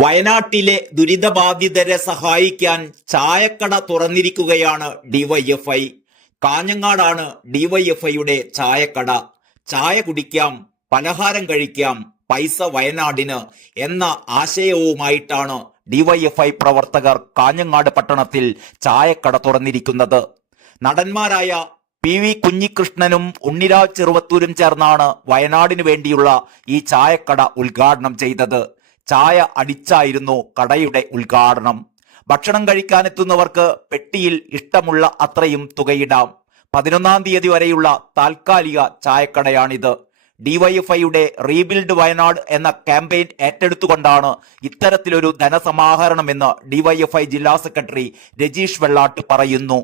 വയനാട്ടിലെ ദുരിതബാധിതരെ സഹായിക്കാൻ ചായക്കട തുറന്നിരിക്കുകയാണ് ഡിവൈഎഫ്ഐ. കാഞ്ഞങ്ങാടാണ് ഡിവൈഎഫ്ഐയുടെ ചായക്കട. ചായ കുടിക്കാം പലഹാരം കഴിക്കാം പൈസ വയനാടിന് എന്ന ആശയവുമായിട്ടാണ് ഡിവൈഎഫ്ഐ പ്രവർത്തകർ കാഞ്ഞങ്ങാട് പട്ടണത്തിൽ ചായക്കട തുറന്നിരിക്കുന്നത്. നടന്മാരായ പി വി കുഞ്ഞികൃഷ്ണനും ഉണ്ണിരാജ് ചെറുവത്തൂരും ചേർന്നാണ് വയനാടിനു വേണ്ടിയുള്ള ഈ ചായക്കട ഉദ്ഘാടനം ചെയ്തത്. ചായ അടിച്ചായിരുന്നു കടയുടെ ഉദ്ഘാടനം. ഭക്ഷണം കഴിക്കാനെത്തുന്നവർക്ക് പെട്ടിയിൽ ഇഷ്ടമുള്ള അത്രയും തുകയിടാം. പതിനൊന്നാം തീയതി വരെയുള്ള താൽക്കാലിക ചായക്കടയാണിത്. ഡിവൈഎഫ്ഐയുടെ റീബിൽഡ് വയനാട് എന്ന ക്യാമ്പയിൻ ഏറ്റെടുത്തുകൊണ്ടാണ് ഇത്തരത്തിലൊരു ധനസമാഹരണമെന്ന് ഡിവൈഎഫ്ഐ ജില്ലാ സെക്രട്ടറി രജീഷ് വെള്ളാട്ട് പറയുന്നു.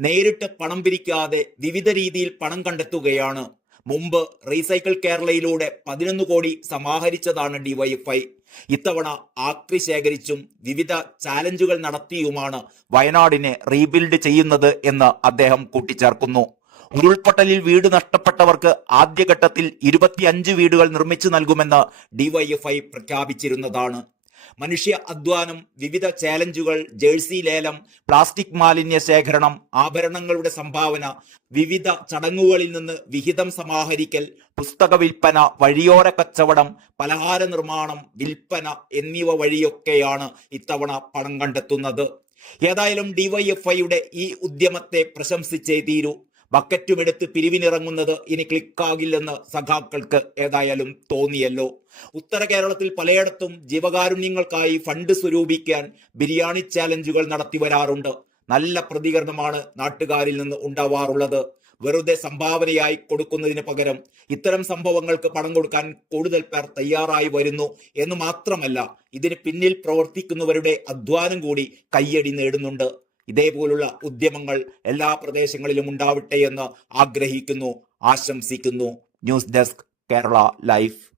നേരിട്ട് പണം പിരിക്കാതെ വിവിധ രീതിയിൽ പണം കണ്ടെത്തുകയാണ്. മുമ്പ് റീസൈക്കിൾ കേരളയിലൂടെ പതിനൊന്ന് കോടി സമാഹരിച്ചതാണ് ഡിവൈഎഫ്ഐ. ഇത്തവണ ആക്രി ശേഖരിച്ചും വിവിധ ചാലഞ്ചുകൾ നടത്തിയുമാണ് വയനാടിനെ റീബിൽഡ് ചെയ്യുന്നത് എന്ന് അദ്ദേഹം കൂട്ടിച്ചേർക്കുന്നു. ഉരുൾപൊട്ടലിൽ വീട് നഷ്ടപ്പെട്ടവർക്ക് ആദ്യഘട്ടത്തിൽ ഇരുപത്തിയഞ്ച് വീടുകൾ നിർമ്മിച്ചു നൽകുമെന്ന് ഡിവൈഎഫ്ഐ പ്രഖ്യാപിച്ചിരുന്നതാണ് മനുഷ്യ അധ്വാനം വിവിധ ചാലഞ്ചുകൾ ജേഴ്സി ലേലം പ്ലാസ്റ്റിക് മാലിന്യ ശേഖരണം ആഭരണങ്ങളുടെ സംഭാവന വിവിധ ചടങ്ങുകളിൽ നിന്ന് വിഹിതം സമാഹരിക്കൽ പുസ്തക വിൽപ്പന വഴിയോര കച്ചവടം പലഹാര നിർമ്മാണം വിൽപ്പന എന്നിവ വഴിയൊക്കെയാണ് ഇത്തവണ പണം കണ്ടെത്തുന്നത്. ഏതായാലും ഡിവൈഎഫ്ഐയുടെ ഈ ഉദ്യമത്തെ പ്രശംസിച്ചേ തീരൂ. ബക്കറ്റുമെടുത്ത് പിരിവിനിറങ്ങുന്നത് ഇനി ക്ലിക്കാകില്ലെന്ന് സഖാക്കൾക്ക് ഏതായാലും തോന്നിയല്ലോ. ഉത്തര കേരളത്തിൽ പലയിടത്തും ജീവകാരുണ്യങ്ങൾക്കായി ഫണ്ട് സ്വരൂപിക്കാൻ ബിരിയാണി ചാലഞ്ചുകൾ നടത്തി വരാറുണ്ട്. നല്ല പ്രതികരണമാണ് നാട്ടുകാരിൽ നിന്ന് ഉണ്ടാവാറുള്ളത്. വെറുതെ സംഭാവനയായി കൊടുക്കുന്നതിന് പകരം ഇത്തരം സംഭവങ്ങൾക്ക് പണം കൊടുക്കാൻ കൂടുതൽ പേർ തയ്യാറായി വരുന്നു എന്ന് മാത്രമല്ല ഇതിന് പിന്നിൽ പ്രവർത്തിക്കുന്നവരുടെ അധ്വാനം കൂടി കയ്യടി നേടുന്നുണ്ട്. ഇതേപോലുള്ള ഉദ്യമങ്ങൾ എല്ലാ പ്രദേശങ്ങളിലും ഉണ്ടാവട്ടെ എന്ന് ആഗ്രഹിക്കുന്നു ആശംസിക്കുന്നു. News desk Kerala Life.